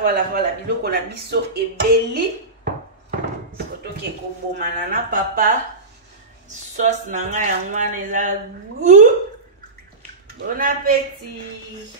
Voilà. Biloko na biso ebeli. Soto ke kobomana na papa. Sauce na nga ya mwana eza goût. Bon appétit.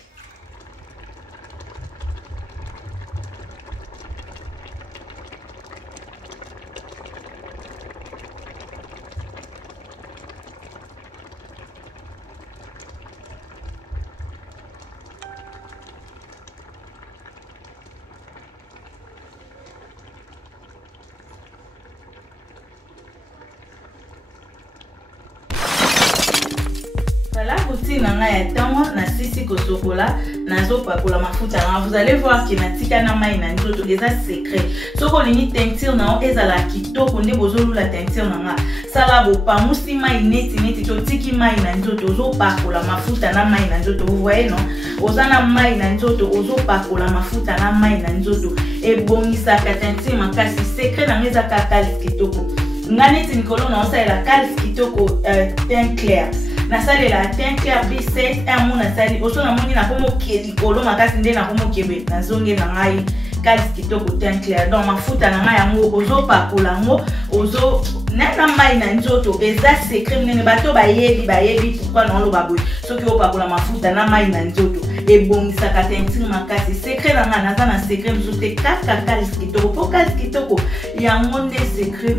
Voilà, routine ya tango na sisi kosokola nazo pakola mafuta. Vous allez voir que na tika na mai na nzoto eza secret. Soko lini teinture na ezala kitoko nde bozolu la teinture na nga. Sala bo pa musi mai neti to tiki mai na nzoto ozo pakola mafuta na mai na nzoto. Vous voyez non? Ozana mai na nzoto ozo pakola mafuta na mai na nzoto. E bongisa ka teinture makasi secret na ngeza ka kalis kitoko. Nganeti nikolo na osa la kalis kitoko teint clair. Na sali la teint clair B7 un mona sali oso na moni na komo kelikolo makasi nde na komo kebe na zonge na ngai kalis kitoko teint clair donc mafuta na ngai yango ozo pakola ngo ozo na mai na nzoto eza secret nene bato bayebi pourquoi na lo baboy soki o pakola mafuta na mai na nzoto ebongisa ka teinture makasi secret na nga naza na secret mzote kaka kalis kitoko po kalis kitoko yango nde secret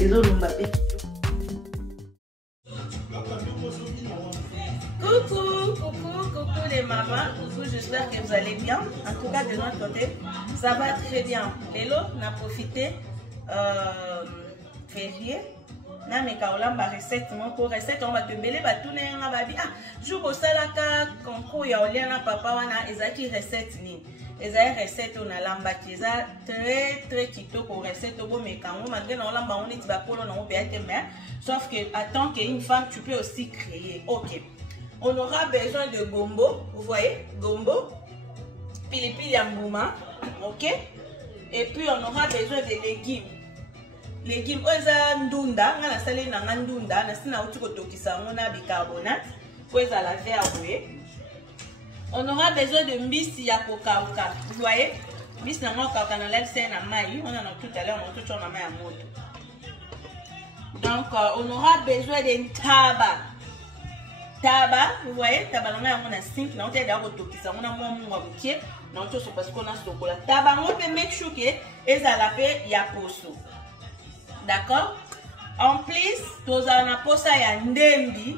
ezo lumba pe. Coucou les mamans, coucou, j'espère que vous allez bien. En tout cas de notre côté, ça va très bien. Hello, on a profité février. Na me kaolamba recette moko recette on va te belé ba tourner nga babi jour au salaka concours ya oliana papa wana ezaki recette ni ezaki recette on a lamba ki eza très kitoko recette bo mekango malgré na olamba on est ba polo na obeate mais sauf que attends qu'une femme tu peux aussi créer. OK. On aura besoin de gombo, vous voyez, gombo, pilipili ambouma, ok? Et puis on aura besoin de légumes. Légumes, oza ndunda, nga na sali na ndunda, na sina uti kotokisa ngona bicarbonate, oza la verbe. On aura besoin de mbisi ya kokauka, vous voyez? Mbisi na kokauka na lève c'est na mai, on en a tout à l'heure, on a tout na mai à moto. Donc on aura besoin de taba, vous voyez, taba on a 5, on a tokisa, on a mon bouquet, on a tout parce qu'on a chocolat. Taba, on peut make sure que les alapé ya poso. D'accord? En plus, tous na posa ya ndembi,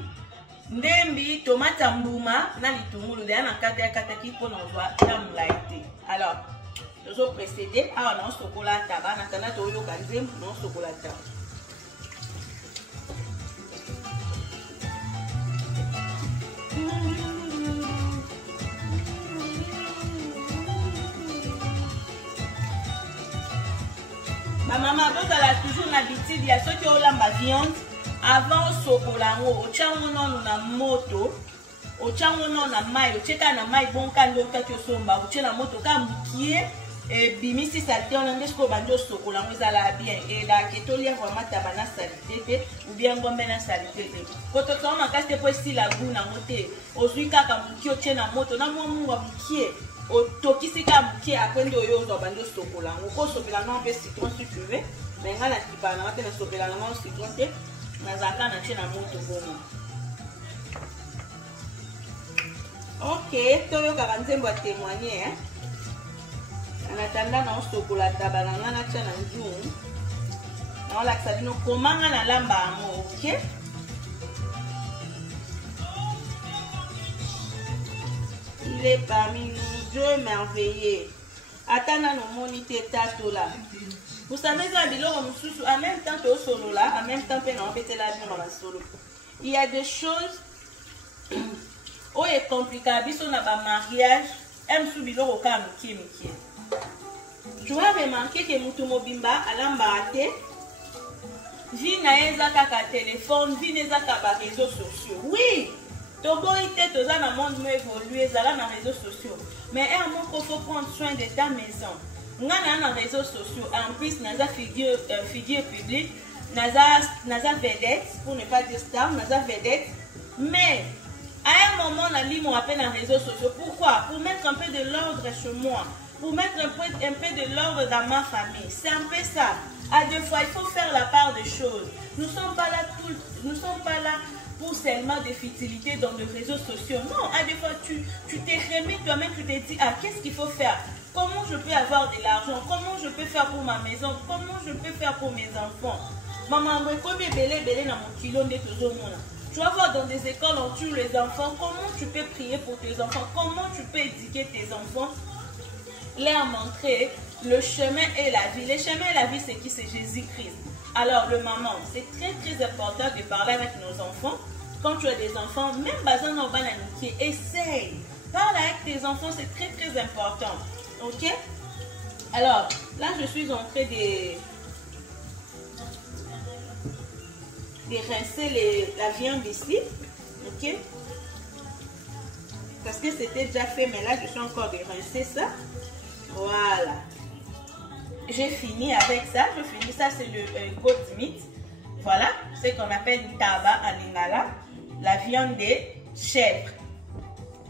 tomate mbouma, na litungulu, na kata ki pour nous voir la moulaïté. Alors, nous allons précéder, on a chocolat taba, na kana to yo kanzem, non chocolat taba. Ma maman, vous avez toujours l'habitude, il y a ceux qui ont la viande avant sokolango, au tchangono na moto, au tchangono na mai, au tcheka na mai bon kando kaki somba, au tchela moto kam kie et bimisi salté on ange ko bando sokolango ezala bien et la ketolia vraiment tabana salité ou bien ngombe na salité. Koto to makase po si la goût na moté, ozui kaka muki o tchena moto na momu wa mukie. Au tokisika mukie akwende oyo zo bando sokolango ko sopela na pe citron si tu veux mais ngala tipana na tena sopela na citron te na zaka na tena moto bomo. OK, toyo ka nzembo témoigner en attendant na sokola tabana na tena nzungu na la sabino komanga na lamba amo. OK, il est parmi nous, Dieu merveilleux. Attends, nos monités tato là. Vous savez, en même temps que solo là, en même temps que nous fait la vie dans la solo. Il y a des choses où est compliqué. Si on a un mariage, aime subir au cas qui. Tu vas remarquer que Mutumo Bimba a l'embarqué. Vie n'a pas de téléphone, vie n'a pas de réseaux sociaux. Oui! Togo ite toza na monde mo évoluer zala na réseaux sociaux mais un moment qu'il faut prendre soin de ta maison ngana na réseaux sociaux en plus naza figure publique naza vedette pour ne pas dire star naza vedette mais À un moment, on a mis mon appel dans les réseaux sociaux. Pourquoi? Pour mettre un peu de l'ordre chez moi. Pour mettre un peu de l'ordre dans ma famille. C'est un peu ça. À deux fois, il faut faire la part des choses. Nous ne sommes pas là pour seulement des futilités dans les réseaux sociaux. Non, à des fois, tu t'es remis toi-même, tu t'es dit, ah, qu'est-ce qu'il faut faire? Comment je peux avoir de l'argent? Comment je peux faire pour ma maison? Comment je peux faire pour mes enfants? Maman, tu vas voir dans des écoles, on tue les enfants. Comment tu peux prier pour tes enfants? Comment tu peux éduquer tes enfants? Leur montrer le chemin et la vie. Le chemin et la vie, c'est qui? C'est Jésus-Christ. Alors, le maman, c'est très très important de parler avec nos enfants. Quand tu as des enfants, même Bazan en bananique, essaye. Parle avec tes enfants, c'est très très important. Ok? Alors, là, je suis en train de rincer la viande ici. Ok? Parce que c'était déjà fait, mais là, je suis encore de rincer ça. Voilà. J'ai fini avec ça. Je finis ça, c'est le goat meat. Voilà, ce qu'on appelle taba en lingala, la viande des chèvres.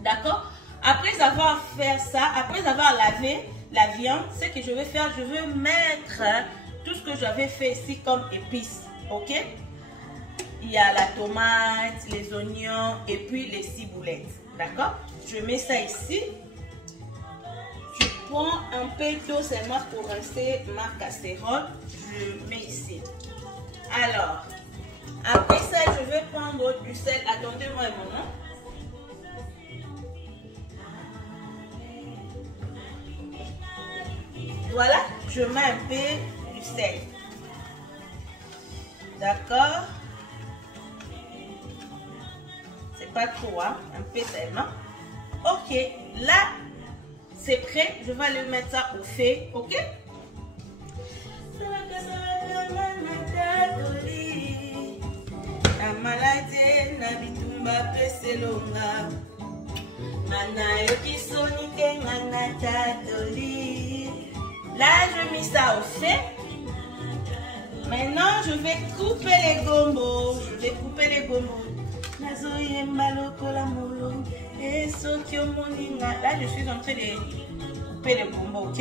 D'accord? Après avoir fait ça, après avoir lavé la viande, ce que je vais faire, je vais mettre tout ce que j'avais fait ici comme épices. Ok? Il y a la tomate, les oignons et puis les ciboulettes. D'accord? Je mets ça ici. Je prends un peu d'eau seulement pour rincer ma casserole. Je mets ici. Alors, après ça, je vais prendre du sel. Attendez-moi un moment. Voilà, je mets un peu du sel. D'accord? C'est pas trop, hein? Un peu seulement. Ok, là, c'est prêt. Je vais aller mettre ça au feu. Ok? La maladie na bitumba peselonga. Mana yoki sonite ngana tatoli. Là, je mets ça au feu. Maintenant, je vais couper les gombos. Là, je suis en train de couper les gombos, ok?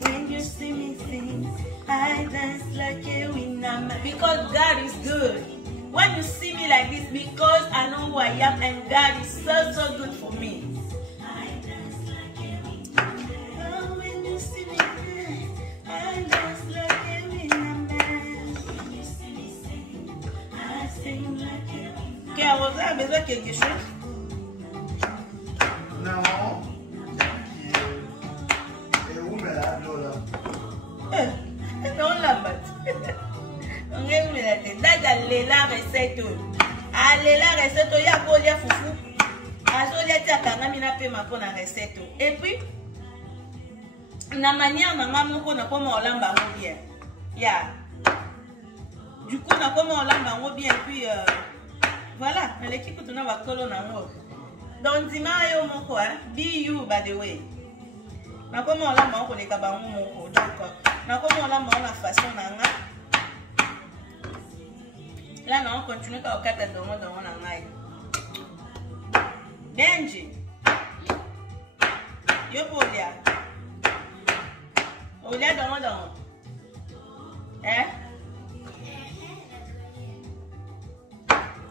When you see me sing, I dance like a winner. Because God is good. When you see me like this, because I know who I am and God is so good for me. I dance like a winner. Oh, when you see me dance, I dance like a winner. When you see me sing, I sing like a winner. Ok, Rosa a besoin de quelque chose? Non. Et où me la dola? Non, la batte. On est où la tête? D'aller la recette. Allez la recette, il y a quoi, il y a foufou. Azolia tia kangamina pe mapo na recette. Et puis, na manière na ngamoko na koma olamba ngo bien. Ya. Du coup, na koma olamba ngo bien. Et puis, voilà. Na l'équipe tuna bakolo na ngo. Donc, dima yo moko, be you by the way. Na koma olamba ngo koleka bango moko. Donc, na koma olamba ngo na façon na nga. Là, on continue à faire dans mon aïe. Benji. Yo Olia. Olia dans mon don. Hein?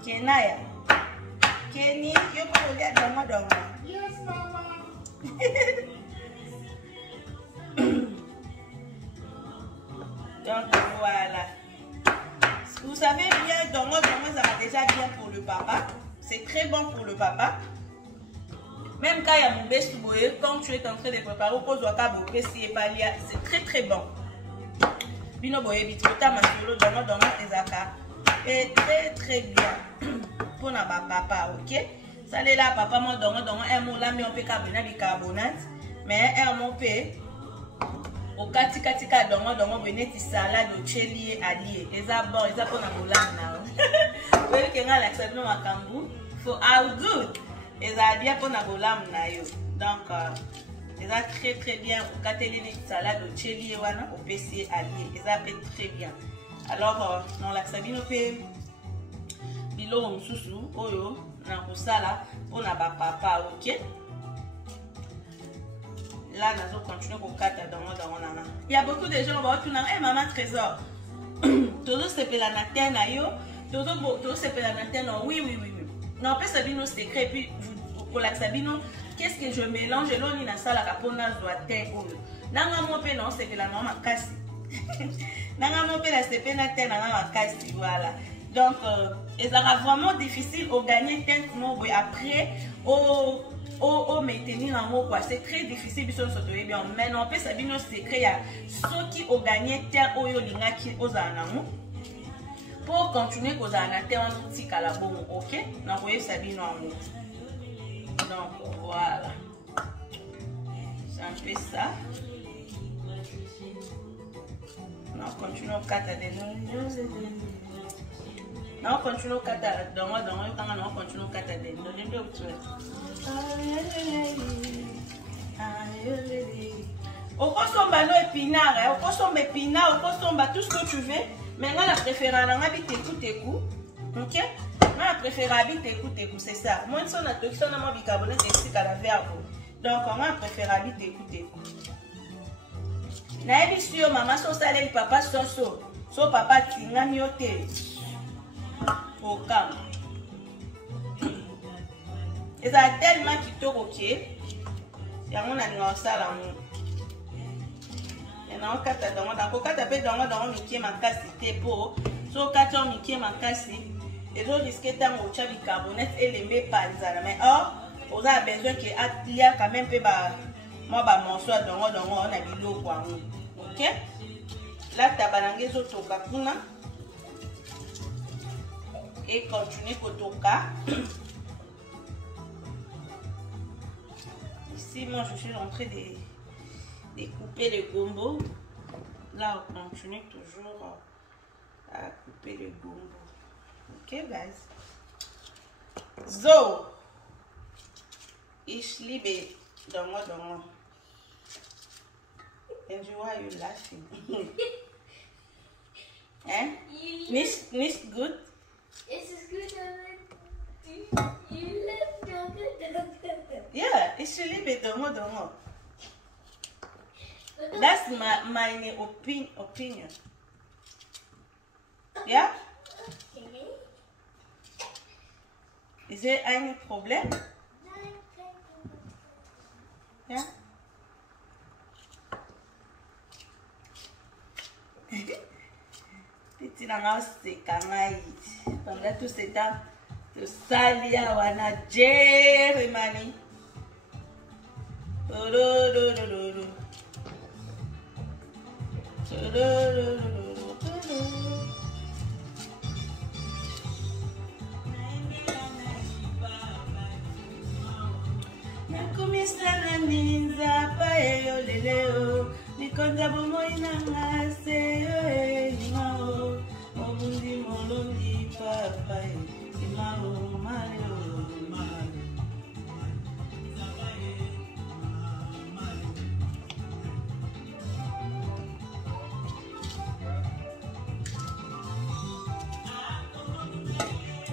Kenaya. Kenny, yo Olia dans mon don. Yes, mama. Donc voilà. Vous savez bien, dongo ça va déjà bien pour le papa. C'est très bon pour le papa. Même quand il y a mon best boy, quand tu es en train de préparer, c'est très très bon. Bino boye bitota masolo dongo ezaka. Et très très bien pour na papa, ok? Ça là papa moi dongo un mot là mais on peut carbonate bicarbonate, mais un mot peut au katika dongo beneti salade au cheli allié eza bon eza pona bolana we kenga la sabino makambu for how good eza bien pona bolam na yo. Donc eza très bien okateli ni salade ocheli wana opesi allié eza pe très bien. Alors non la sabino pe biloko mosusu oyo na kosala mpona bapapa, ok? Là, nous continuons pour 4 ans. Il y a beaucoup de gens qui vont dire hey, maman Trésor, todo se peut la naten yo, todo se peut la naten oui. Non, pas sabino secret puis pour la sabino, qu'est-ce que je mélange là ni na sala kapona doite oyo. Nanga mo pe non se peut la maman kasi. Nanga mo pe la se peut na ten na kasi voilà. Donc ça sera vraiment difficile au gagner tête non après au maintenir en haut quoi, c'est très difficile biso so toye bien mais non pe sabino secret ya ceux qui au gagner terre oyo lingaki ozana mo pour continuer kozana terre on tika la bon, OK? Na koye sabino en haut. Donc voilà. C'est un peu ça. On continue au kata de nous. On continue au kata dans moi on continue au kata de nous. Okosomba no épinard, okosomba épinard, okosomba tout ce que tu veux. Mais moi la préférée na ngabi teku, OK? Moi la préférée teku, c'est ça. Moi on a tout ça na mo bicarbonate ici à la verbe. Donc on a préférée teku. Na ebi sur maman so salé papa so papa tinga miote. Au calme. Et ça tellement kitoko ok. Yango na ngosala mo. Et na okata dans kata pe dans mikie makasi te po. So kata mikie makasi. Et zo risque tango cha bicarbonate et les me panzala mais on a besoin que il y a quand même pe ba moi ba morceau dans on a biloko kwa. OK? Là tabalange zo toka kuna. Et continuer kotoka. Ici, moi, je suis en train de couper le gombo. Là, on continue toujours à couper le gombo. OK, guys? So, ich liebe dongo. And why are you laughing? Eh? Nicht good? It's as good as you live dongo. Yeah, ich liebe dongo. That's my opinion. Yeah? Is there any problem? Yeah? Petit nanga seka ngai. Pendant tout ce temps, to salia wana Jeremani. Nakumisana ninza pa eyo leleo nikonza bomoi nanga seyo imao obundi molondi papa imao mario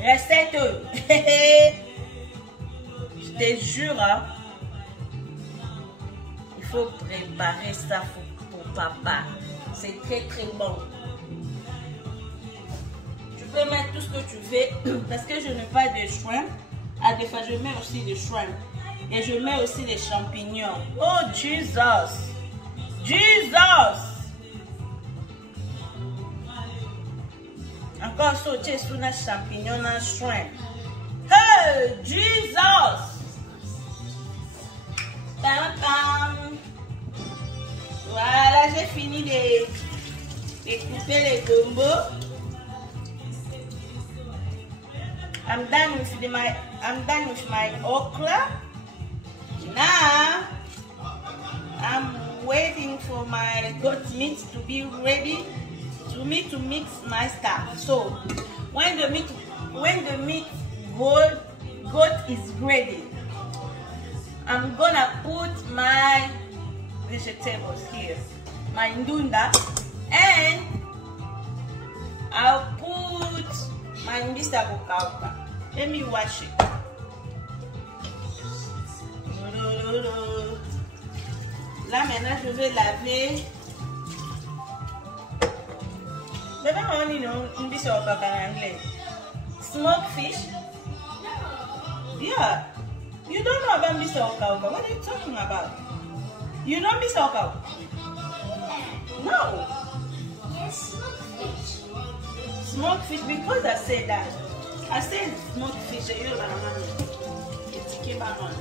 recette. Je te jure, hein, il faut préparer ça pour papa. C'est très bon. Tu peux mettre tout ce que tu veux parce que je n'ai pas de shrimp. À des fois, je mets aussi des shrimp. Et je mets aussi des champignons. Oh, Jesus! Jesus! Encore sauté sous les champignons dans shrimp. Hey, Jesus! Tam, tam. Voilà, j'ai fini de couper les gombo. I'm done with my okra. Now I'm waiting for my goat meat to be ready to mix my stuff. So when the meat goat is ready, I'm gonna put my vegetables here, my ndunda, and I'll put my mbisa kukauka. Let me wash it. Là maintenant je vais laver. Maintenant on dit mbisa kukauka en anglais. Smoked fish. Yeah. You don't know about mbisa kukauka. What are you talking about? You know mbisa kukauka? No. Yes, smoked fish. Smoked fish, because I said that. I said smoked fish. It's keep on.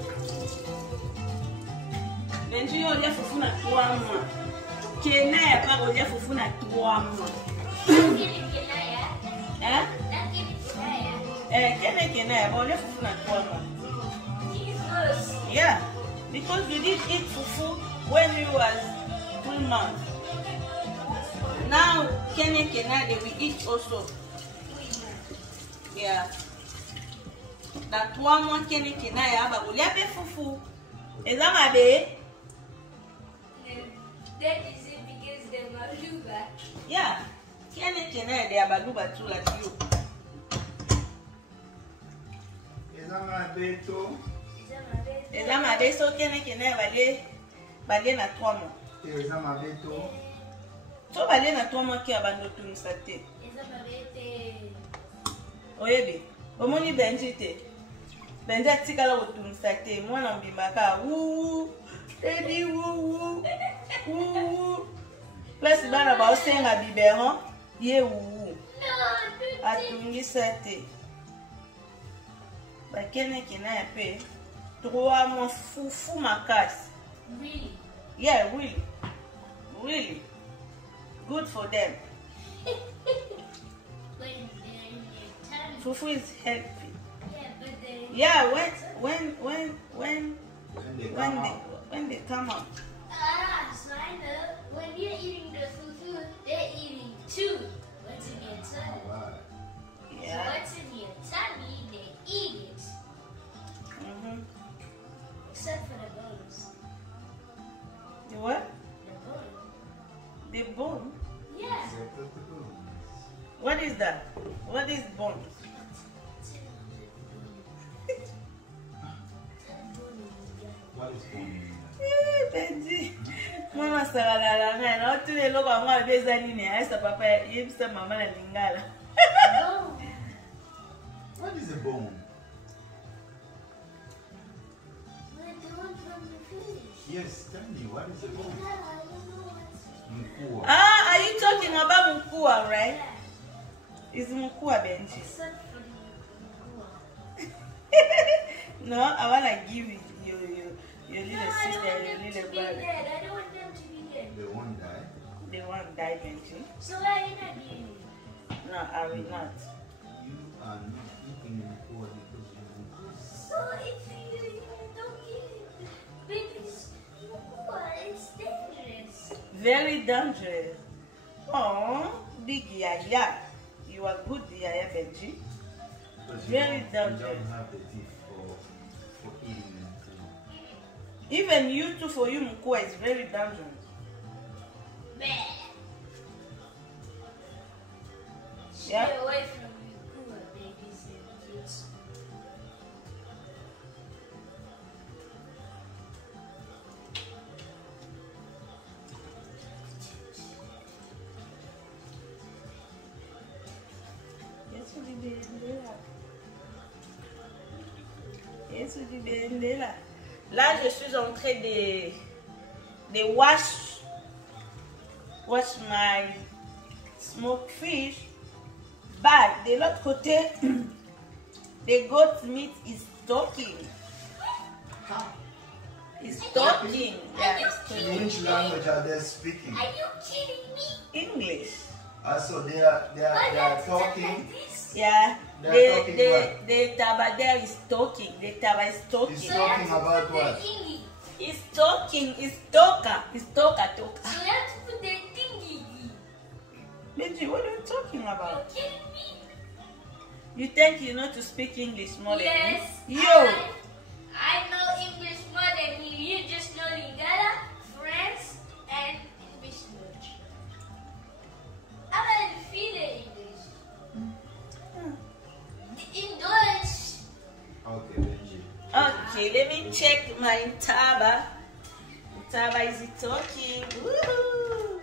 Benji olia fufu na 3 mois. Kena ya pa olia fufu na 3 mois. Hein? Kena ya pa olia fufu na 3 mois. Yeah, because you did eat fufu when you was 3 months. Now Kenya they will eat also. Yeah. That 3 mois Kenya ya ba olia pe fufu. Is that my baby? That is it because they're Maluba. Yeah. Kenya they are baluba too like you. Is that my beto? Is that my baby? So Kenya balé na 3 mois. Is that my beto? So balé na 3 mois ki abando tunisa te. Is that my baby? Oyebe. Omoni Benji te. Benji atikala kotunisa te. Mwana mbimbaka wuu. Baby woo woo. Plus bana ba osenga biberon ye woo. No, Atungisa te. Ba Kenya ya pe 3 mois fufu makasi. really? Yeah, really good for them. When they're in their tummy. Fufu is healthy. Yeah, but they're... Yeah, when they come out. So I know when you're eating the fufu, they're eating too. What's in your tummy? Right. So Yeah. what's in your tummy, they eat it. Except for the bones. The what? The bone. The bone. Yeah. What is that? What is bone? What is going Benji. Mama sarala na na tu le logo mwa beza nini aisa papa yebisa mama na lingala. Bone. What is a bone? Like the one from the fish. Yes, tell me, what is a bone? Yeah, I don't know what's... Mkua. Ah, are you talking about mkua, right? Yeah. Is mkua Benji? Except for the mkua. No, I wanna give you your little No, I sister, don't want your them to little be brother. dead. I don't want them to be dead. They won't die. They won't die, Benji. So why are you not eating it? No, I will not. You are not eating mkua because you want. So if you don't eat it, because mkua, it's dangerous. Very dangerous. Oh, big yaya. You are good, yaya Benji. Because Very you dangerous. don't have the teeth for eating mkua. Even you too, for you, mkua is very dangerous. Bad. Yeah. Stay away from mkua, babies and kids. Là, je suis en train de wash my smoked fish. But de l'autre côté, the goat meat is talking. It's talking. Yeah, it's In talking. which language are they speaking? Are you kidding me? English. So they are Why not talking. like this? Yeah. They're talking what? The tabadere is talking. The taba is talking. It's So you have talking to about put their what? thingy. It's talking. It's talker. It's talker. So you have to put their thingy. Benji, what are you talking Are about? you kidding me? You think you know to speak English more than Yes. me? Yo. I know English more Okay, let me check my Ntaba. Ntaba, is it talking? Woohoo!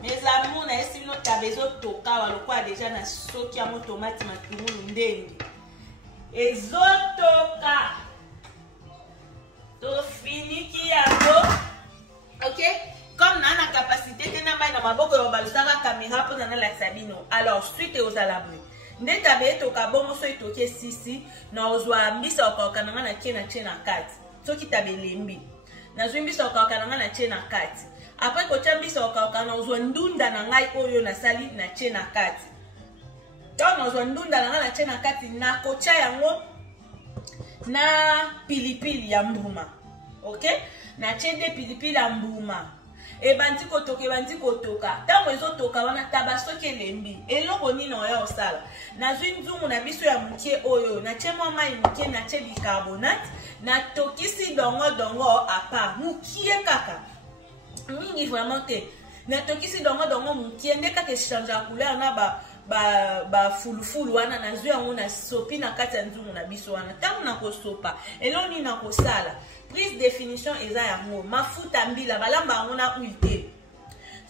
Mes amours, na esi no tabezo toka walokwa déjà na soki ya mo tomate matungulu ndenge. Ezotoka. To fini ki yango. OK? Comme na na capacité te na ba na maboko yo balusaka caméra pour na la sabino. Alors suite aux alabri. Nde tabe toka bongo so itoke sisi na ozwa mbisa okakananga na chena kati. Soki tabe lembi. Na zwi mbisa okakananga na chena kati. Après ko chambisa okakana ozwa ndunda na ngai oyo na sali na chena kati. Donc ozwa ndunda na ngai na chena kati na kocha yango na pilipili ya mbuma. OK? Na chende pilipili ya mbuma. E bandiko toka. Tango ezotoka wana tabasoki lembi. Eloko nino ya osala. Na zwi nzungu na biso ya mukie oyo. Na chema mai mukie na che bicarbonate. Na tokisi dongo apa. Mukie kaka. Mingi vraiment te. Na tokisi dongo mukie. Ndeka ke change la couleur na ba fulu wana na zwi yango na sopi na kati ya nzungu na biso wana. Tango na kosopa. Elo ni na kosala. Prise définition eza yango mafuta mbila balamba yango na huile te.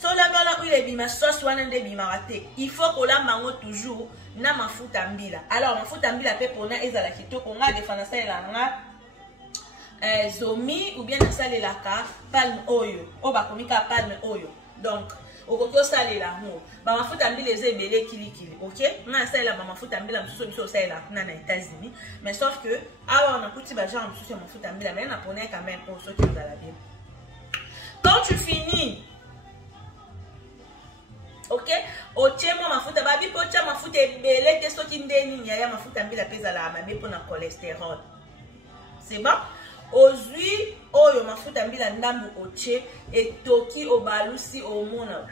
So lamba na huile bima sauce wana nde bima te. Il faut ko lamba yango toujours na mafuta mbila. Alors mafuta mbila pe pona ezala kitoko nga defana salela nga zomi ou bien na salela ka palme oil. O ba komika palme oil. Donc okoki osalela yango ba mafuta mbila eza ebele kilikili. OK? Na salela ba mafuta mbila msusu biso osalela kuna na États-Unis, mais sauf que awa on a kuti ba genre msusu ya mafuta mbila mais na pona quand même pour ceux qui vous allez bien. Quand tu finis, OK? Ochemo mafuta babi pocha mafuta ebele te soki ndeni ya mafuta mbila pesa la mabe pona cholestérol. C'est bon? Ozui oyo mafuta mbila ndambu oche etoki obalusi omona.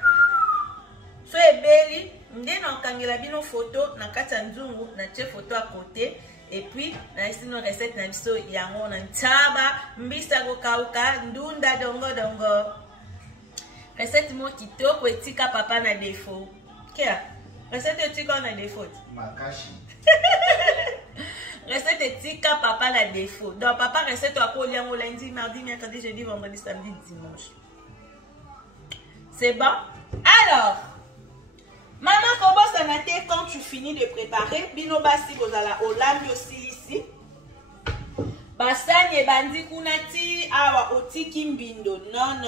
So ebeli ndena okangela bino photo na kati ya nzungu na che photo à côté et puis na sino recette na biso yango na ntaba mbisa kokauka ndunda dongo. Recette mo kitoko etika papa na défaut. Kia? Recette etika na défaut. Makashi. Recette etika papa na défaut. Donc papa recette à quoi liango lundi, mardi, mercredi, jeudi, vendredi, samedi, dimanche. C'est bon? Alors, maman commence à noter quand tu finis de préparer. Bino basi bozala olambi aussi ici. Basanye bandi kunati awa otiki mbindo. Non.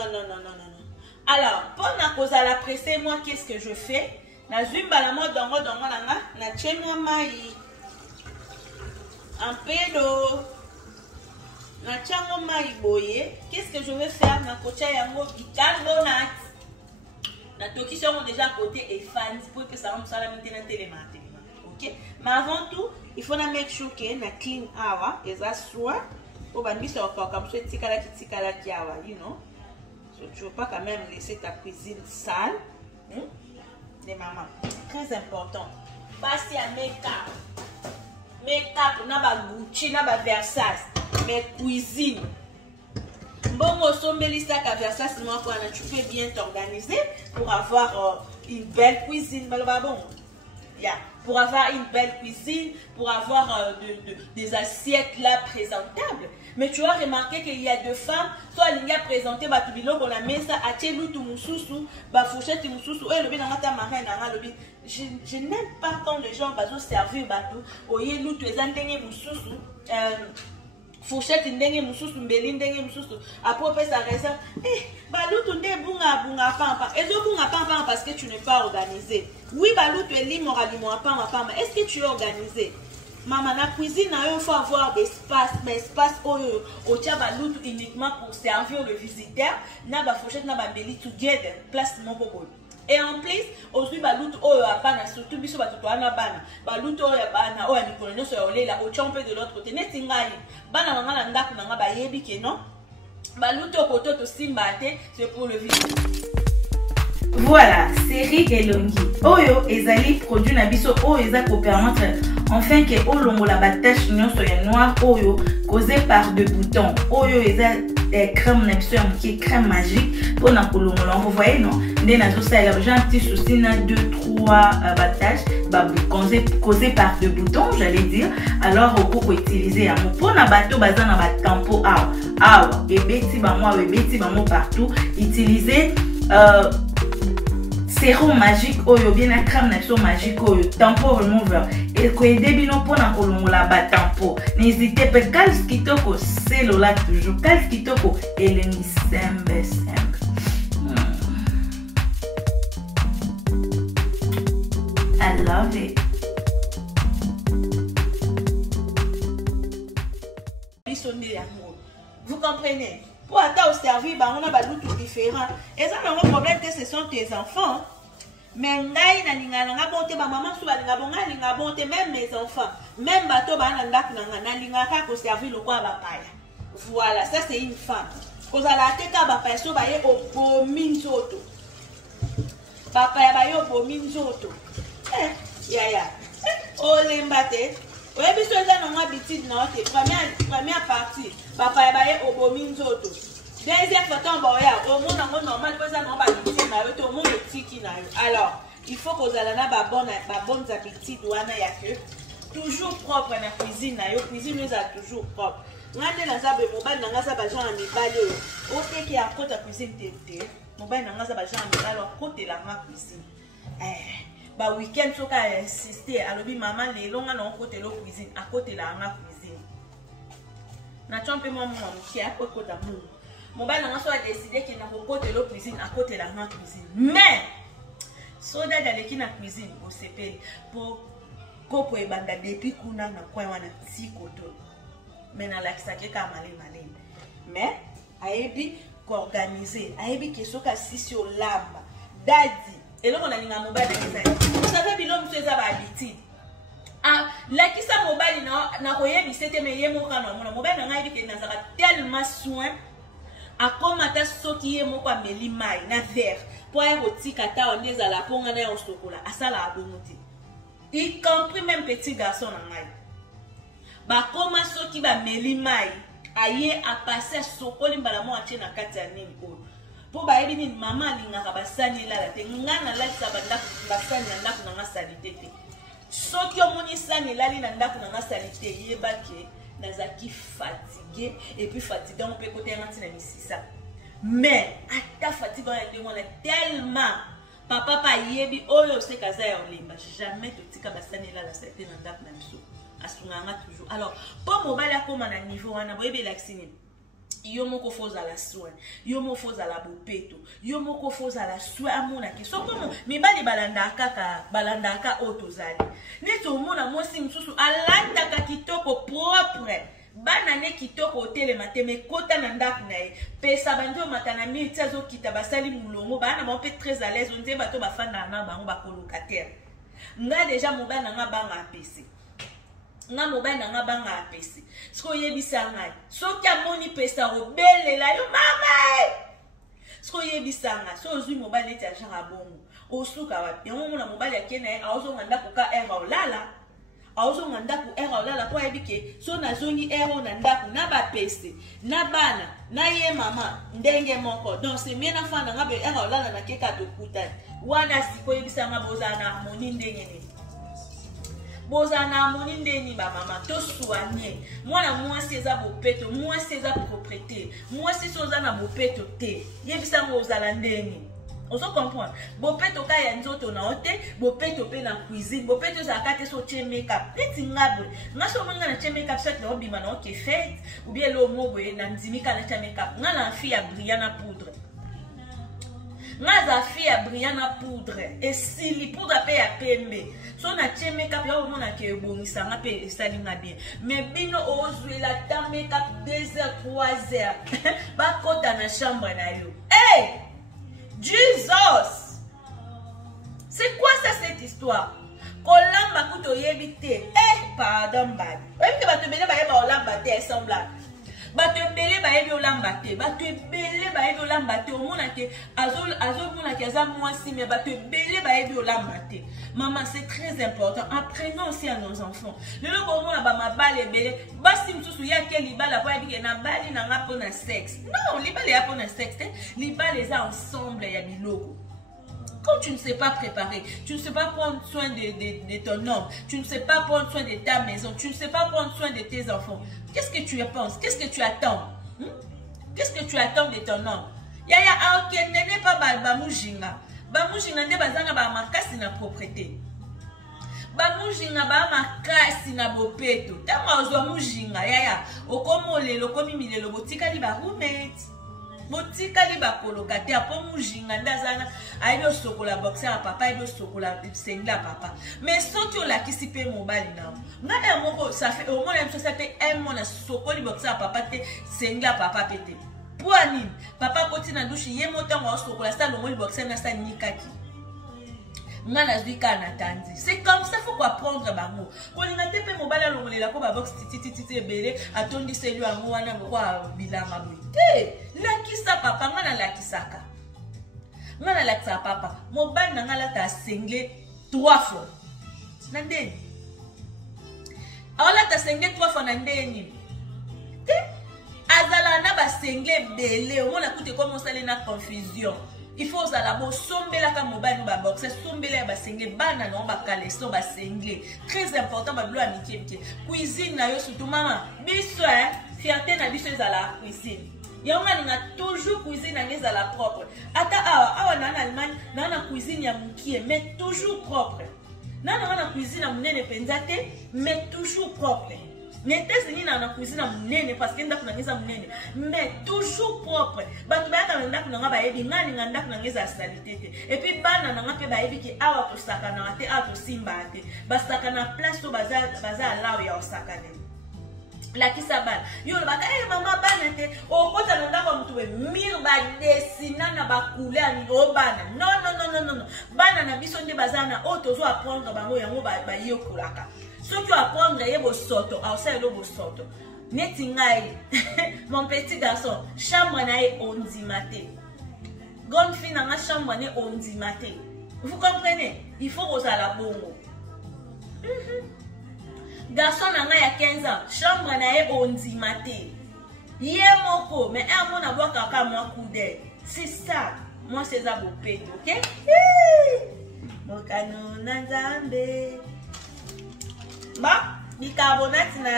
Alors, pendant que vous allez presser, moi, qu'est-ce que je fais? Na zumba la mode dongo nanga na chemwa mai. Un peu d'eau. Na chango mai boye. Qu'est-ce que je vais faire? Na kocha yango bicarbonate. Na toki sont déjà à côté et fans pour que ça me soit la maintenant télémat. OK? Mais avant tout, il faut na make sure que na clean awa eza soit au bandi so ka comme ça tikala ki awa, you know. So, tu ne veux pas quand même laisser ta cuisine sale. Les mamans, très important. Passer à make-up. Make-up, n'a pas Gucci, n'a pas Versace. Mais cuisine. Bon, au sombeli ça qu'à Versace, moi, tu peux bien t'organiser pour avoir une belle cuisine. Bon. Yeah. Pour avoir une belle cuisine, pour avoir des assiettes là présentables. Mais tu as remarqué qu'il y a deux femmes, soit il y a présenté Batubilo pour la mesa, à Tcheloutou Moussoussou, Bafouchette Moussoussou, et le bien dans ta marraine, je n'aime pas quand les gens vont servir Batou, oye Loutou, les Antényé Moussoussou, Fouchette Ndenge Moussoussou, Mbeli Ndenge Moussoussou, après ça raison, Baloutou Ndé Bunga Pampa, et zo Bunga Pampa parce que tu n'es pas organisé. Oui, Baloutou est libre à Pampa, est-ce que tu es organisé? Maman, la cuisine, il faut avoir des espaces, mais espace au Tchabaloutou uniquement pour servir le visiteur, n'a pas fouchette, n'a pas belly together, place mon bobo. Et en plus, aujourd'hui, Baloutou, surtout, biso batuto ana bana, Baloutou, bana, ya mikolonio so yolela, au champe de l'autre côté, net ingai, bana mangala ndaku nanga ba yebi ke non, Baloutou koto to simbate, c'est pour le visiteur. Voilà, série Elongi. Oyo ezali produit na biso oyo eza ko permettre enfin que olongo la tache nyonso ya noir oyo causé par de boutons. Oyo eza crème crème magique pour na kolongola. Vous voyez non? Dès nazo ça j'ai un petit souci na 2-3 battages causé par de boutons, j'allais dire. Alors on peut utiliser pour na bateau bazan na ba tampo et beti ba moi partout utiliser sérum magique oyo bien na crème na magique oyo tampo remover et ko debino pona kolongola ba tampo. N'hésitez pas calce kitoko selola toujours calce kitoko eleni sembe. I love it. Vous comprenez? Pour attendre au servir, on a des tout différents. Et ça, le problème, ce sont tes enfants. Mais ngai na linga nga bonte ba maman su ba linga bonga linga bonte même mes enfants. Même bateau ba na ndako na linga ka ko servir le quoi ba paya. Voilà, ça c'est une femme. Ko za la teka ba paya so ba ye obomi nzoto. Papa ya ba ye obomi nzoto. Ya. Ole mbate. Oye biso za na ngwa bitide na ote. Première partie. Papa ya ba ye obomi nzoto. Deuxième photo, au monde normal, alors, il faut que vous ayez bonnes habitudes, toujours propre dans la cuisine, la cuisine nous a toujours propre. Quand on a des mobile, on a des gens qui ont des qui à côté de la cuisine, mobile, on a des gens qui ont côté de la cuisine. Bah week-end, on a insisté, alors maman, les longs à côté de la cuisine, à côté de la cuisine. N'a-t-on pas mon qui est à côté de la cuisine? Mon père a décidé qu'il n'a pas côté de la cuisine à côté de la cuisine. Mais, si on a dans la cuisine, on s'appelle pour couper les bandes depuis qu'on a petit coton. Mais dans la saké ka malé. Mais, aébi qu'organiser, aébi que ce que si sur l'âme, dadi. Et là on a un mobile dans vous savez bilom monsieur ça va habitude. Ah, là qui ça mobile na koyebi c'était mais yemo kana mon mobile na aébi que na ça tellement soin. A komata soki ye moko ameli mai na verre pour ay rotika ta oneza la ponga na yo sokola asala abongote y compris même petit garçon na mai ba koma soki ba meli mai aye a passer sokoli mbala mo atie na kati ya nini ko pour ba yebi ni mama lingaka basani la te ngana la sabanda basani na ndako na salite te soki omoni sani la li na ndako na salite yebake nazaki fatigué et puis fatigué on peut côté un na misisa mais ata fatigué on est tellement papa pa yebi oyo se kaza ya olimba jamais totika basani la sete na ndako na miso asunganga toujours. Alors pour mobile akoma na niveau wana boyebi laxini yo moko foza la soin yo moko foza la bopeto yo moko foza la soin amona ki so comme mibali balandaka otozali neto mona mosi msusu alanda kitoko propre bana ne kitoko hôtel mateme kota na ndako na ye pesa bando matana minute azo kita basali mulongo bana ba peut très à l'aise on dit bato bafanda na bango ba colocataire nga déjà mobana nga banga PC nga mobile na nga banga apesi siko yebisa ngai soki amoni pesa obelela yo mama siko yebisa ngai so ozwi mobile eti ajara bongo osuka wapi yango mona mobile akene aozonga ndako ka era olala aozonga ndako era olala po yebike so nazongi era na ndako na bapesi na bana na ye mama ndenge moko donc c'est bien afana nga be era olala na keka dokutani wana siko yebisa nga bozana harmonie ndenge nini bozana harmonie ndeni ba mama to soigner mwana mwasi eza bopeto mwasi eza propriété mwasi soza na bopeto te yebisa ngo ozala ndeni ozo comprendre bopeto ka ya nzoto na ote bopeto pe na cuisine bopeto za kate so tie makeup neti ngabwe ngaso manga na tie makeup set na obima na oke fête ou bien lo mobwe na ndimika na tie makeup ngala fille ya Briana poudre ngaza fille ya Briana poudre et sili poudre pe ya pembe so na tie makeup ya omona ke ebongisa nga pe esali nga bien mais bino ozwela ta makeup 2 heures 3 heures ba kota na chambre na yo hey Jesus, c'est quoi ça cette histoire? Kolamba kuto yebite, pardon bad. Même que va te mener ba olamba te semblable. bato ebele bayebi olamba te bato ebele bayebi olamba te omona ke azomona ke aza mwasi mais bato ebele bayebi olamba te. Maman, c'est très important. Apprenons aussi à nos enfants. Le logo omona ba mabale ebele basi msusu ya ke libala kwa yebi ke na bali na nga pona sexe. Non, libala ya pona sexe te. Libala eza ensemble ya biloko. Quand tu ne sais pas préparer, tu ne sais pas prendre soin de ton homme, tu ne sais pas prendre soin de ta maison, tu ne sais pas prendre soin de tes enfants, qu'est-ce que tu penses? Qu'est-ce que tu attends? Qu'est-ce que tu attends de ton homme? Yaya, ok, n'est pas bamujinga. Bamujinga ne bazanga ba makasi na propriété. Bamujinga ba makasi na bopeto. Tama ozwa mujinga yaya, okomo lelo komi milelo botika li ba roommate. Botika li ba colocataire po mujinga ndazana ayo sokola boxer à papa ayo sokola sengla papa. Mais soki olakisi pe mobali na. Nga moko ça fait au moins ça fait un mois na sokoli boxer à papa te sengla papa pété. Poani papa koti na douche ye motango sokola sa longoli boxer na sa nikaki. C'est comme ça, il faut apprendre bango. Quand on a tapé mon balai, on a la box titi belé, attendu celui à moi, on a quoi bilanga boité. La qui sa papa, on a la qui saka. On a la qui sa papa. Mon ban n'a la ta singlé 3 fois. Nandeni. Alors là ta singlé 3 fois nandeni. Azala na ba singlé belé, on a coûté comme on s'allait na confusion. Il faut la sombela comme mobile ba boxer sombela ba single bana non ba caleçon ba single très important ba blo amitié cuisine na yo surtout maman biso fierté na biso za la cuisine yonga ninga toujours cuisine na la propre ata awa na Allemagne na cuisine ya mukie mais toujours propre na cuisine na munene penzate mais toujours propre. N'était-ce ni dans la cuisine à munene parce qu'il y a une munene mais toujours propre. Batu ba ta nda kuna ba yebi ngani nganda kuna ngeza salité et puis bana na ngape ba yebi ki awa to sakana te awa to simba te ba sakana place to baza lawo ya osakane. La ki sabal yo ba mama bana te o kota nda ko mtu we mir ba dessiner na ba couleur ni o bana non bana na biso nde bazana o tozo apprendre bango yango ba yekolaka. Si tu apprends à yebo soto, à aussi le soto. Netingai, mon petit garçon, chambre nae ondi maté. Grande fille na chambre nae ondi maté. Vous comprenez? Il faut oser la bongo. Garçon na ya 15 ans, chambre nae ondi maté. Yé moko, mais un mon avoir kaka moi coudé. C'est ça. Moi c'est ça beau pète, OK? Mokano nanzambe. Ba, bicarbonate na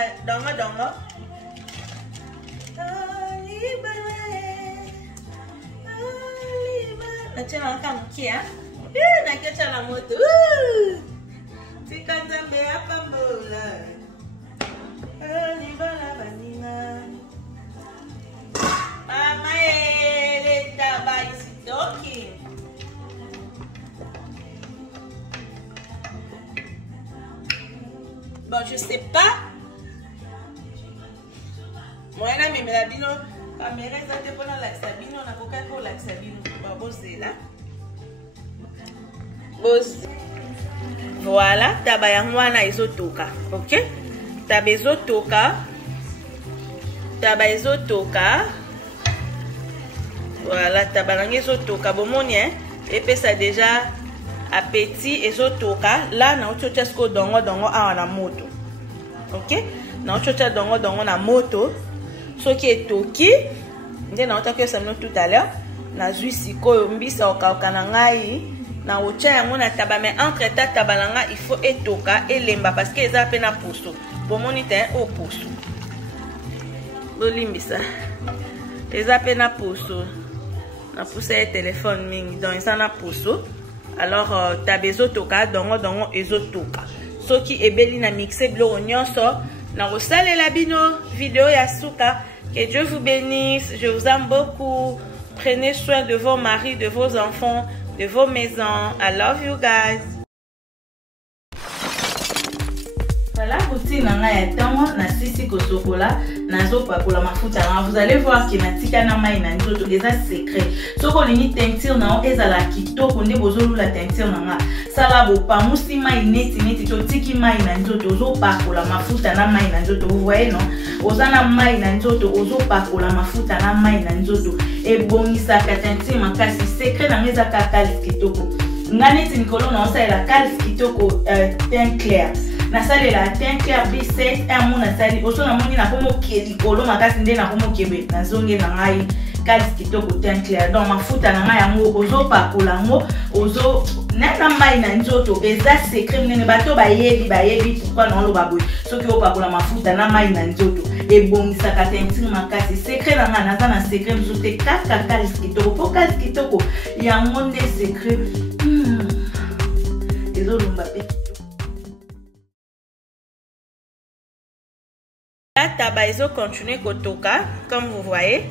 dongo. Na tena kama kia. Na kiacha la moto. Sikanza mbe hapa mbola. Libala banina. Mama leta baisi doki. Bon, je sais pas. Moi, là, mais la bino, caméra, ça dépend de la sabino, on a coca pour la sabino. Bon, bosé là. Bosé. Voilà, tabayangwana izotoka, ok? Tabezotoka. Tabazotoka. Voilà, tabarangizotoka. Bon, mon hein? Et puis ça déjà. Appétit et zotoka là na ochocha sko dongo awa na moto, ok, na ochocha dongo na moto so qui est toki nde na otaka samino tout à l'heure na juisi ko mbisa okauka na ngai na ocha yango na taba mais entre ta tabalanga il faut etoka elemba parce que eza pe na poso bomoni te o poso bolimbisa eza pe na poso na poso ya téléphone mingi donc eza na poso. Alors, tabezo toka, dongo ezo toka. Soki ebeli na mixé blo nyonso, na rosale la bino vidéo yasuka. Que Dieu vous bénisse. Je vous aime beaucoup. Prenez soin de vos maris, de vos enfants, de vos maisons. I love you guys. Voilà, bouti nanga ya tango na sisi kosokola nazo pakola mafuta nanga. Vous allez voir que natika na mai na nzoto eza secret. Soko lini teinture na ezala kitoko nde bozolu la teinture nanga. Sala bo pamusi mai neti to tiki mai na nzoto ozo pakola mafuta na mai na nzoto. Vous voyez non? Ozana mai na nzoto ozo pakola mafuta na mai na nzoto. Ebongisa ka teinture makasi secret na ngeza ka kalis kitoko. Nganeti nikolo na osa la kalis kitoko teint clair. Na sale la teint clair B7 un mona sali oso na moni na komo kelikolo makasi nde na komo kebe na zonge na ngai kalis kitoko teint clair. Donc mafuta na ngai yango ozo pakola ngo ozo na mai na nzoto eza secret nene bato bayebi pourquoi na loba boy soki opakola mafuta na mai na nzoto ebongisa ka teinture makasi secret na nga naza na secret mzote kaka kalis kitoko po kalis kitoko yango nde secret ezolumba pe. La tabac continue kotoka comme vous voyez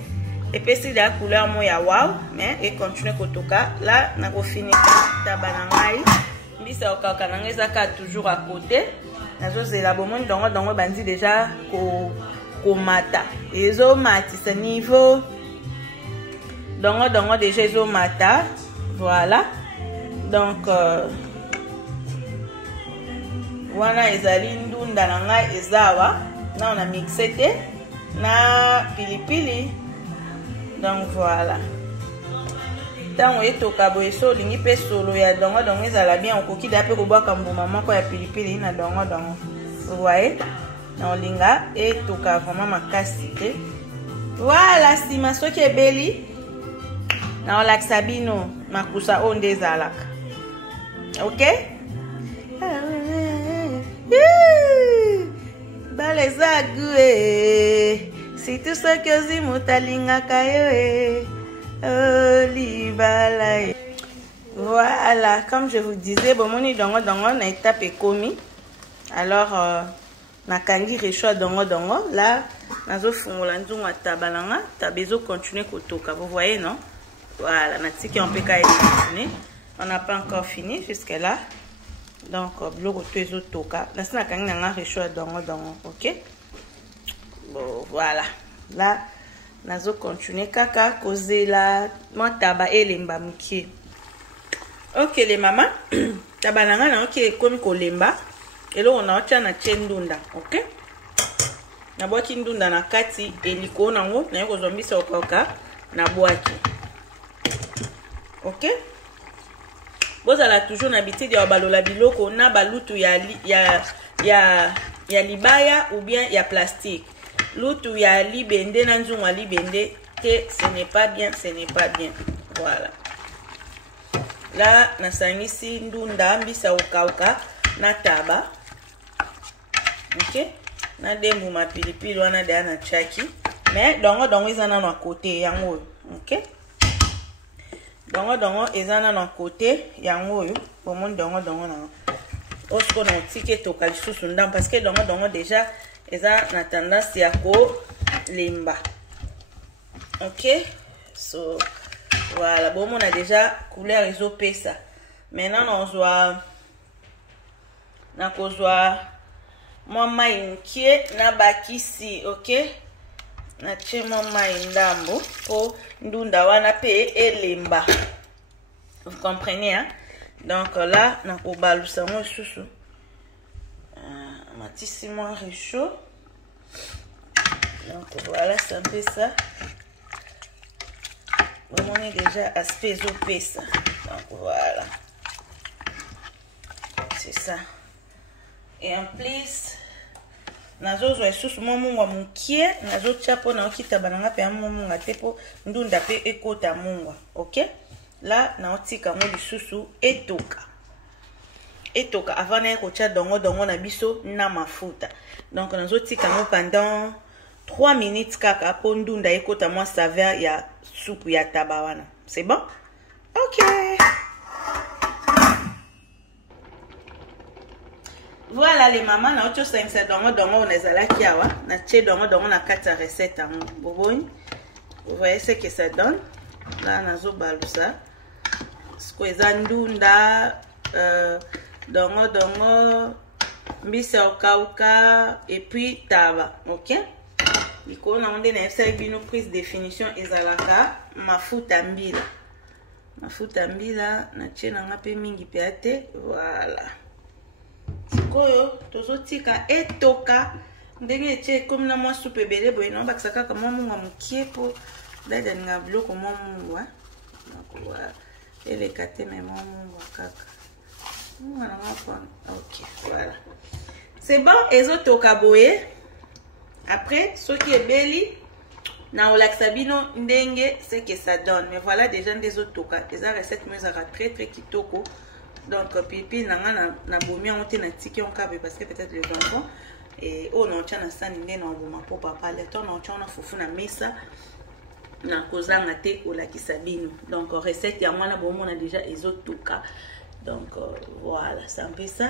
et puis c'est la couleur moya wow mais et continue kotoka là na ko finir tabac na ngai mbisa okaka na ngeza ka toujours à côté nazo zela bomoni dongo bandi déjà ko mata ezo matisa niveau dongo déjà ezo mata voilà donc wana ezali ndunda na ngai ezawa na on a mixé te na pilipili donc voilà tango etoka boye so lingi pe solo ya dongo ezala bien okoki da pe ko bwaka mbuma moko ya pilipili na dongo vous voyez na olinga etoka vraiment makasi te voilà sima soki ebeli na olakisa bino makusa onde ezalaka ok. Baleza gue si tout ce que zi mutalinga kayo libala. Voilà, comme je vous disais bomoni dongo na étape komi. Alors na kangi recho dongo là nazo fungola nzunga tabalanga tabezo continuer kotoka. Vous voyez non? Voilà, na tiki on peut continuer. On n'a pas encore fini jusque là. Donc bloco tout toka na sina kangi na recho dongo ok. Bon voilà là nazo continuer kaka kozela moi taba elemba mukie. Ok les mamas taba nanga na ok komi kolemba elo on a ocha na chendunda ok na boaki ndunda na kati eliko nango na yoko zombisa okoka na boaki ok. Bozala toujours na bitidi ya balola biloko na balutu ya libaya ou bien ya plastique. Lutu ya libende na nzunga libende te ce n'est pas bien. Voilà. Là na sangisi ndunda mbisa ukauka na taba. OK? Na dembu ma pilipili wana de na chaki. Mais dongo ezana na côté yango. OK? Dongo ezana na côté yango yo pomon dongo na osko na tike to kalisusu ndam parce que dongo déjà eza na tendance ya ko lemba. OK, so voilà bon on a déjà couleur ezo pesa. Maintenant on doit na kozwa moi mai nkie na bakisi. OK, na chemo mai ndambo po ndunda wana pe elemba. Vous comprenez hein? Donc là na ko balusa mo susu matisi mo réchaud. Donc voilà c'est un peu ça. On est déjà aspect pesa. Donc voilà c'est ça. Et en plus nazo zo esusu momunga mukie nazo chapo na okita bananga pe momunga tepo ndunda pe ekota mungwa. OK, là na otika mo lisusu etoka avant na kocha dongo na biso na mafuta. Donc nazo tika mo pendant 3 minutes kaka po ndunda ekota mo saveur ya soupe ya tabawana. C'est bon? OK. Voilà les mamans na autre 5 dongo on ezala kiawa na che dongo na kata recette en boboni. Vous voyez ce que ça donne là nazo balusa sko ezandunda dongo mbisi ya kauka et puis taba, ok? Likolo na onde na efsa bino prise définition ezalaka mafuta mbila. Mafuta mbila na tchena nga pe mingi pe ate, voilà. Sikoyo tozotika etoka ndenge etie comme na mwa soupe ebele boye na bakisa kaka mwa munga mokie po dada ninga biloko mwa mungu nakowa eleka te me mwa mungu kaka munga na mwa ok voilà c'est bon ezotoka boye après soki ebeli na olakisa bino ndenge ce que ça donne mais voilà déjà ndezotoka eza recette mais ezaka très très kitoko. Donc pipi nanga na bomi on te na tiki on kabe parce que peut-être les enfants et oh non tcha na sani ndé na boma po papa le temps non tcha na fufu na mesa na kozanga te olakisa bino. Donc recette ya mwana bomo na déjà ezotoka. Donc voilà, c'est un peu ça.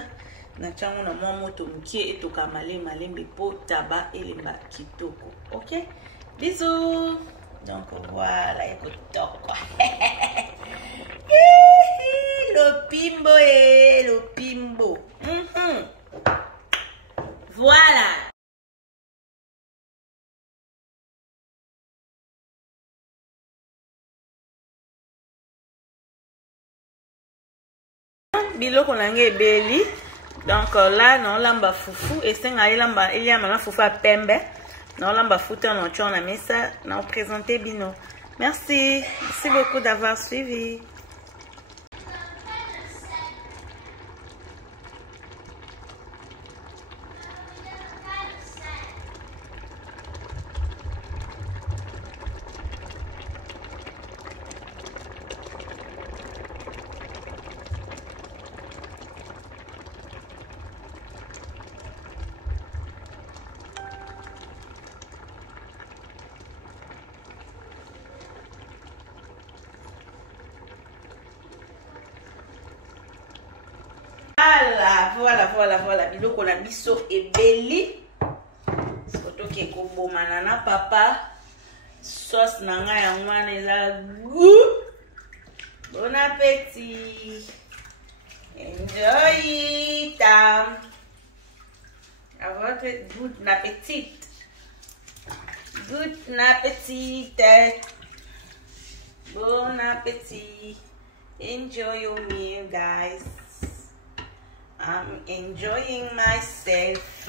Na tchango na mwa moto mukie etoka malembe po taba elemba kitoko. OK? Bisous. Donc voilà, ekotoko. Lopimbo et lopimbo. Voilà. Biloko nange ebeli. Donc là, non lamba fufu et senga ilamba iliama na fufu a pembe. Non lamba futa non chona mesa na présenter bino. Merci. Merci beaucoup d'avoir suivi. Voilà, biloko na biso ebeli. Soto ke ko bomana na papa. Sauce na nga ya ngwana eza goût. Bon appétit. Enjoy it. À votre good appétit. Good appétit. Bon appétit. Enjoy your meal, guys. I'm enjoying myself.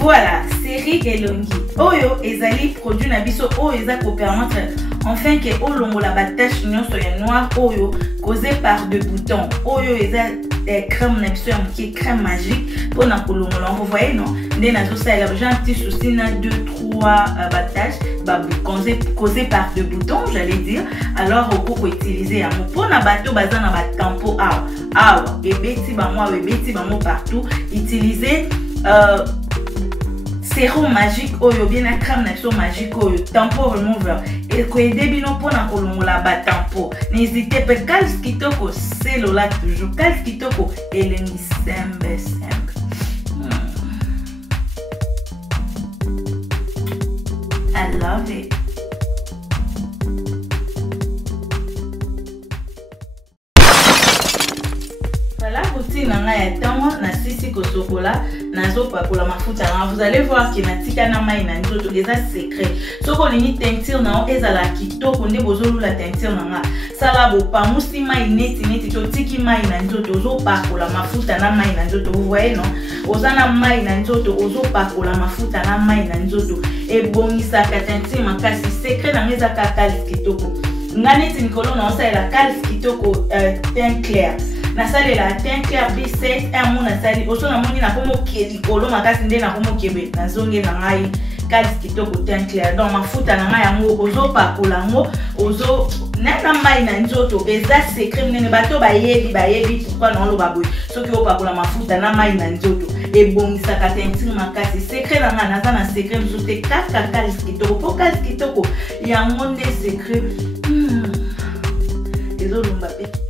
Voilà, série Elongi. Oyo ezali produit na biso oyo eza ko permettre enfin que olongo la batache nyonso ya noir oyo causé par de boutons. Oyo eza crème na biso ya mokie crème magique pour na kolongo la. Vous voyez non? Ndé na zo ça il y a déjà un petit souci na 2-3 bataches causé par de boutons, j'allais dire. Alors on peut utiliser ya mo pour na bateau baza na ba tampo awa ebeti ba moi ebeti ba mo partout utiliser sérum magique oyo bien na crème na so magique oyo tampo remover et ko aider bino pona kolongola ba tampo. N'hésitez pas calce kitoko c'est là toujours calce kitoko elengi sembe. I love it. Voilà, routine ya tango na sisi kosokola nazo pakola mafuta. Vous allez voir que natika na mai na nzoto eza secret. Soko lini teinture na o ezala kitoko nde bozolu la teinture na nga. Sala bo pamusi mai neti to tiki mai na nzoto ozo pakola mafuta na mai na nzoto. Vous voyez non? Ozana mai na nzoto ozo pakola mafuta na mai na nzoto. E bongisa ka teinture makasi secret na meza ka calce kitoko. Nganeti nikolo na osa la calce kitoko teint clair. Nasali la teint clair B7 un mona sali oso na moni na komo keli kolo makasi nde na komo kebe na zonge na ngai kazi kitoko teint clair donc mafuta na nga yango ozopakola yango ozo nana mai na nzoto eza secret nene bato bayebi pourquoi na oloba boye soki opakola mafuta na mai na nzoto ebongisaka teinture makasi secret na nga naza na secret mosusu te kaka kazi kitoko po kazi kitoko yango nde secret ezolumba pe